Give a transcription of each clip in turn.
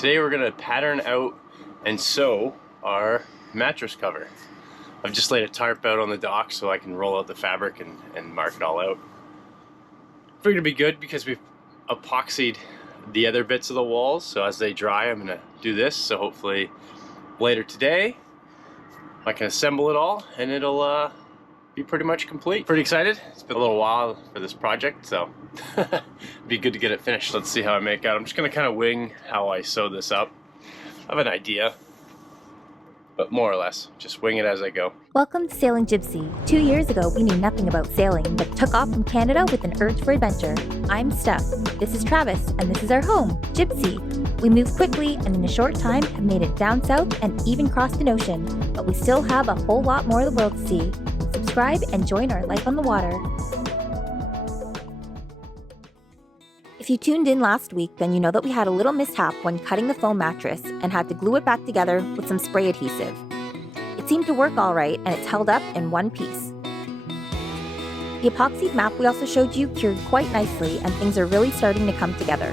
Today we're gonna pattern out and sew our mattress cover. I've just laid a tarp out on the dock so I can roll out the fabric and mark it all out. Figured it'd be good because we've epoxied the other bits of the walls, so as they dry I'm gonna do this, so hopefully later today I can assemble it all and it'll be pretty much complete. Pretty excited. It's been a little while for this project, so it'd be good to get it finished. Let's see how I make out. I'm just gonna kind of wing how I sew this up. I have an idea, but more or less just wing it as I go. Welcome to Sailing Jibsea. 2 years ago, we knew nothing about sailing, but took off from Canada with an urge for adventure. I'm Steph, this is Travis, and this is our home, Jibsea. We moved quickly and in a short time have made it down south and even crossed an ocean, but we still have a whole lot more of the world to see. Subscribe and join our life on the water. If you tuned in last week, then you know that we had a little mishap when cutting the foam mattress and had to glue it back together with some spray adhesive. It seemed to work all right, and it's held up in one piece. The epoxied map we also showed you cured quite nicely, and things are really starting to come together.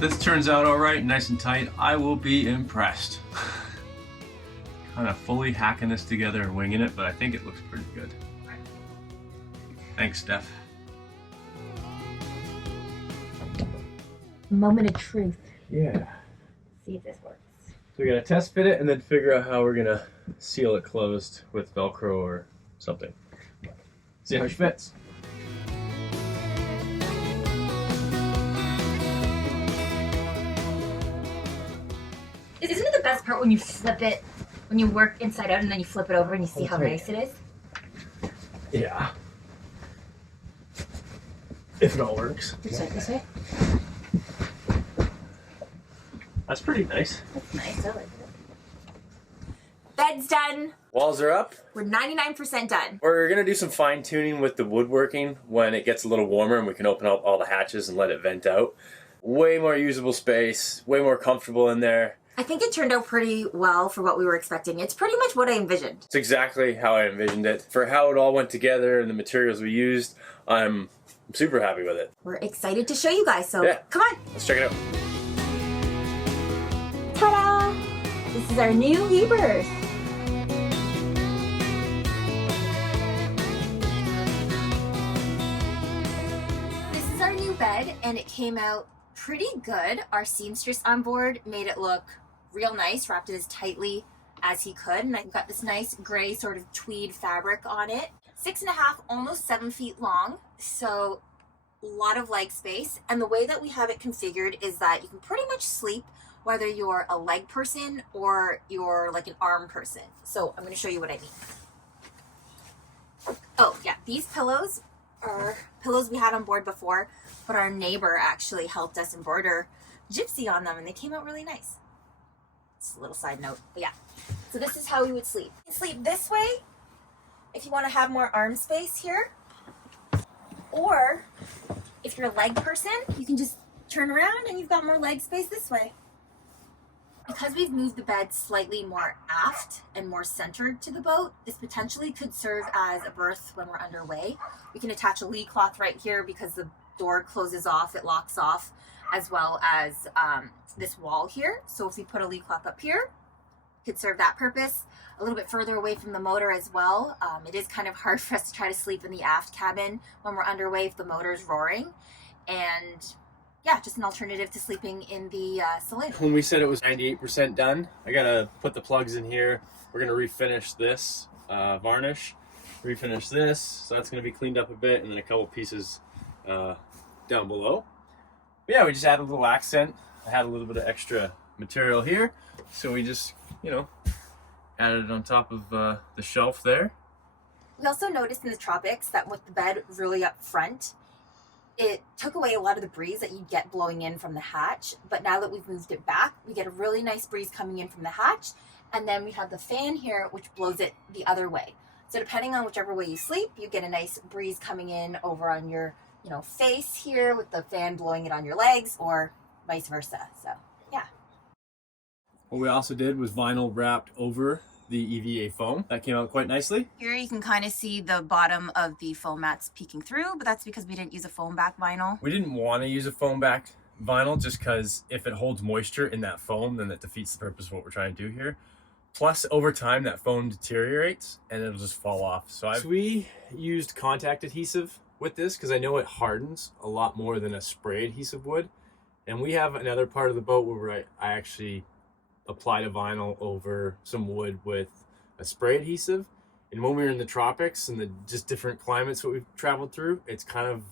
This turns out all right, nice and tight. I will be impressed. Kind of fully hacking this together and winging it, but I think it looks pretty good. Thanks, Steph. Moment of truth. Yeah. See if this works. So we're gonna test fit it and then figure out how we're gonna seal it closed with Velcro or something. See how she fits. Isn't it the best part when you flip it, when you work inside out and then you flip it over and you see how nice it is? Yeah. If it all works. This way? That's pretty nice. That's nice, I like it. Bed's done. Walls are up. We're 99% done. We're gonna do some fine tuning with the woodworking when it gets a little warmer and we can open up all the hatches and let it vent out. Way more usable space, way more comfortable in there. I think it turned out pretty well for what we were expecting. It's pretty much what I envisioned. It's exactly how I envisioned it. For how it all went together and the materials we used, I'm super happy with it. We're excited to show you guys, so yeah. Come on. Let's check it out. Ta-da! This is our new rebirth. This is our new bed, and it came out pretty good. Our seamstress on board made it look real nice, wrapped it as tightly as he could, and I've got this nice gray sort of tweed fabric on it. 6.5, almost 7 feet long, so a lot of leg space. And the way that we have it configured is that you can pretty much sleep whether you're a leg person or you're like an arm person. So I'm going to show you what I mean. Oh yeah, these pillows are pillows we had on board before, but our neighbor actually helped us embroider Jibsea on them and they came out really nice. It's a little side note, but yeah. So this is how we would sleep. You can sleep this way if you want to have more arm space here. Or if you're a leg person, you can just turn around and you've got more leg space this way. Because we've moved the bed slightly more aft and more centered to the boat, this potentially could serve as a berth when we're underway. We can attach a lee cloth right here because the door closes off, it locks off, as well as this wall here. So if we put a lee cloth up here, it could serve that purpose. A little bit further away from the motor as well. It is kind of hard for us to try to sleep in the aft cabin when we're underway if the motor's roaring. And yeah, just an alternative to sleeping in the saloon. When we said it was 98% done, I gotta put the plugs in here. We're gonna refinish this varnish, refinish this, so that's gonna be cleaned up a bit, and then a couple pieces down below. But yeah, we just added a little accent. I had a little bit of extra material here, so we just, you know, added it on top of the shelf there. We also noticed in the tropics that with the bed really up front, it took away a lot of the breeze that you'd get blowing in from the hatch. But now that we've moved it back, we get a really nice breeze coming in from the hatch And then we have the fan here, which blows it the other way. So depending on whichever way you sleep, you get a nice breeze coming in over on your, face here with the fan blowing it on your legs, or vice versa. So yeah. What we also did was vinyl wrapped over the EVA foam. That came out quite nicely. Here you can kind of see the bottom of the foam mats peeking through, but that's because we didn't use a foam back vinyl. We didn't want to use a foam back vinyl just because if it holds moisture in that foam, then that defeats the purpose of what we're trying to do here. Plus, over time, that foam deteriorates and it'll just fall off. So we used contact adhesive with this because I know it hardens a lot more than a spray adhesive would. And we have another part of the boat where I actually applied a vinyl over some wood with a spray adhesive. And when we were in the tropics and the just different climates that we've traveled through, it's kind of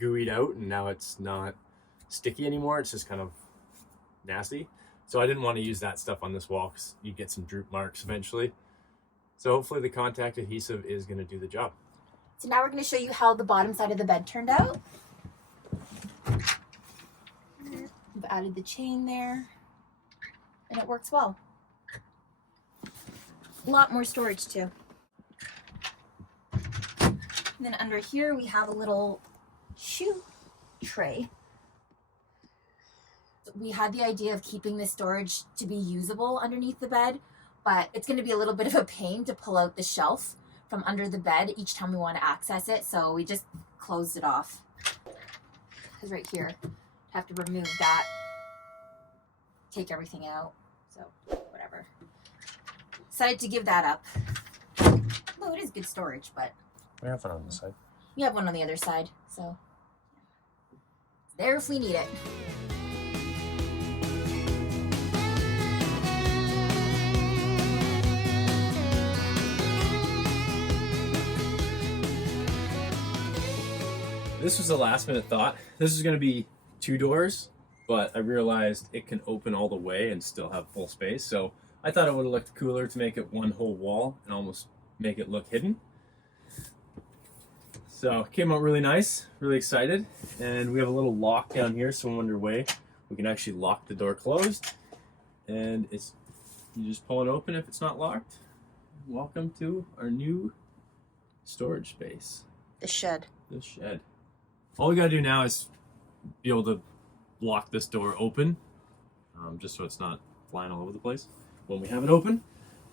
gooeyed out and now it's not sticky anymore. It's just kind of nasty. So I didn't want to use that stuff on this wall because you get some droop marks eventually. So hopefully the contact adhesive is going to do the job. So now we're going to show you how the bottom side of the bed turned out. We've added the chain there and it works well. A lot more storage too. And then under here we have a little shoe tray. We had the idea of keeping the storage to be usable underneath the bed, but it's going to be a little bit of a pain to pull out the shelf from under the bed each time we want to access it, so we just closed it off. Because right here, have to remove that, take everything out, so whatever. Decided to give that up. Well, it is good storage, but We have one on this side. we have one on the other side, so it's there if we need it. This was a last minute thought. This is going to be 2 doors, but I realized it can open all the way and still have full space. So I thought it would have looked cooler to make it one whole wall and almost make it look hidden. So it came out really nice, really excited. And we have a little lock down here, so when underway, we can actually lock the door closed. And you just pull it open if it's not locked. Welcome to our new storage space. The shed. The shed. All we gotta do now is be able to lock this door open, just so it's not flying all over the place when we have it open,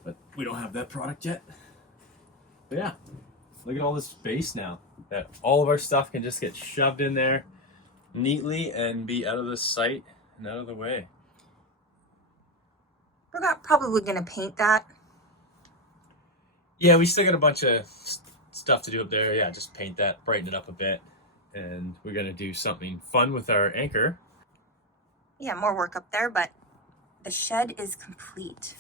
but we don't have that product yet. But yeah, look at all this space now that all of our stuff can just get shoved in there neatly and be out of the sight and out of the way. We're not probably gonna paint that. Yeah, we still got a bunch of stuff to do up there. Yeah, just paint that, brighten it up a bit. And we're gonna do something fun with our anchor. Yeah, more work up there, but the shed is complete.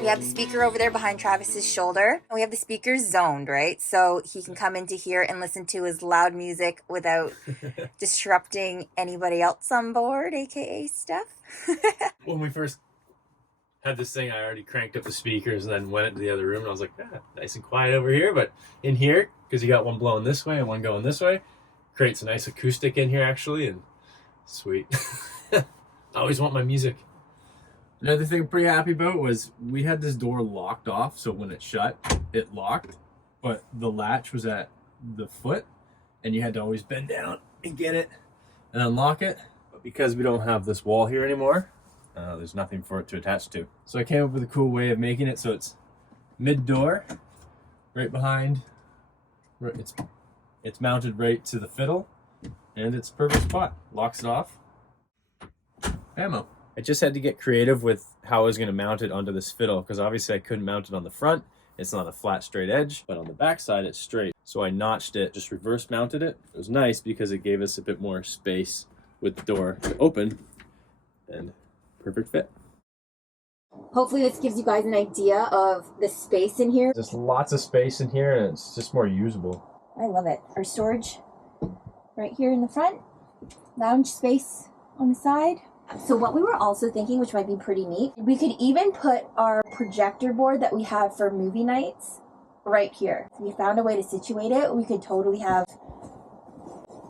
We have the speaker over there behind Travis's shoulder. And we have the speakers zoned, right? So he can come into here and listen to his loud music without disrupting anybody else on board, aka Steph. When we first had this thing, I already cranked up the speakers and then went into the other room and I was like, nice and quiet over here. But in here, because you got one blowing this way and one going this way, creates a nice acoustic in here actually, and sweet. I always want my music. Another thing I'm pretty happy about was we had this door locked off, so when it shut, it locked, but the latch was at the foot, and you had to always bend down and get it and unlock it. But because we don't have this wall here anymore, there's nothing for it to attach to. So I came up with a cool way of making it so it's mid-door, right behind, it's mounted right to the fiddle, and it's a perfect spot. Locks it off. Ammo. I just had to get creative with how I was going to mount it onto this fiddle because obviously I couldn't mount it on the front. It's not a flat straight edge, but on the back side it's straight. So I notched it, just reverse mounted it. It was nice because it gave us a bit more space with the door to open, and perfect fit. Hopefully this gives you guys an idea of the space in here. There's lots of space in here and it's just more usable. I love it. Our storage right here in the front, lounge space on the side. So what we were also thinking, which might be pretty neat, we could even put our projector board that we have for movie nights right here. If we found a way to situate it, we could totally have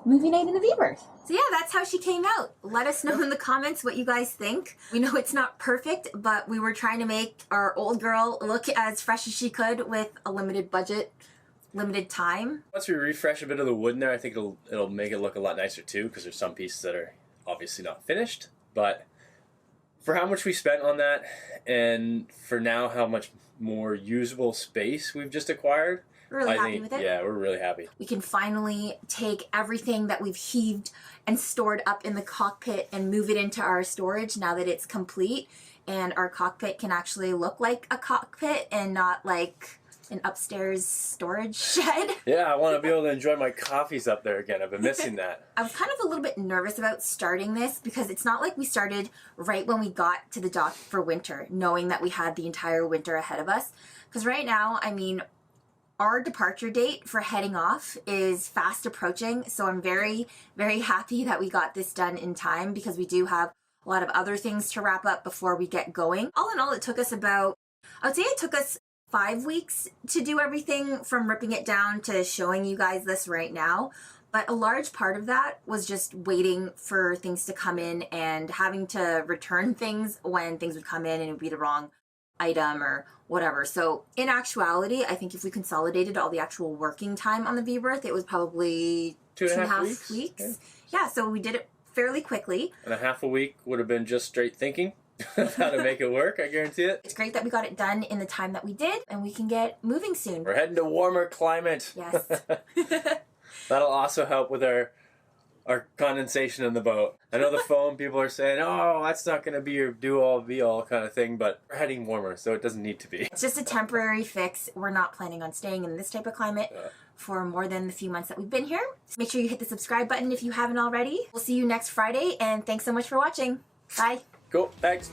movie night in the vberth. So yeah, that's how she came out. Let us know in the comments what you guys think. We know it's not perfect, but we were trying to make our old girl look as fresh as she could with a limited budget, limited time. Once we refresh a bit of the wood in there, I think it'll make it look a lot nicer too, because there's some pieces that are obviously not finished. But for how much we spent on that, and for now how much more usable space we've just acquired, We're really happy with it. Yeah, we're really happy. We can finally take everything that we've heaved and stored up in the cockpit and move it into our storage now that it's complete, and our cockpit can actually look like a cockpit and not like an upstairs storage shed. Yeah, I want to be able to enjoy my coffees up there again. I've been missing that. I was kind of a little bit nervous about starting this because it's not like we started right when we got to the dock for winter, knowing that we had the entire winter ahead of us. Because right now, I mean, our departure date for heading off is fast approaching, so I'm very, very happy that we got this done in time because we do have a lot of other things to wrap up before we get going. All in all, it took us about, I would say it took us 5 weeks to do everything from ripping it down to showing you guys this right now. But a large part of that was just waiting for things to come in and having to return things when things would come in and it would be the wrong item or whatever. So in actuality, I think if we consolidated all the actual working time on the vberth, it was probably two and a half weeks. Yeah, so we did it fairly quickly. And a half a week would have been just straight thinking how to make it work, I guarantee it. It's great that we got it done in the time that we did, and we can get moving soon. We're heading to warmer climate. Yes. That'll also help with our condensation in the boat. I know the foam people are saying, oh, that's not going to be your do-all, be-all kind of thing, but we're heading warmer, so it doesn't need to be. It's just a temporary fix. We're not planning on staying in this type of climate for more than the few months that we've been here. So make sure you hit the subscribe button if you haven't already. We'll see you next Friday, and thanks so much for watching. Bye. Cool, thanks.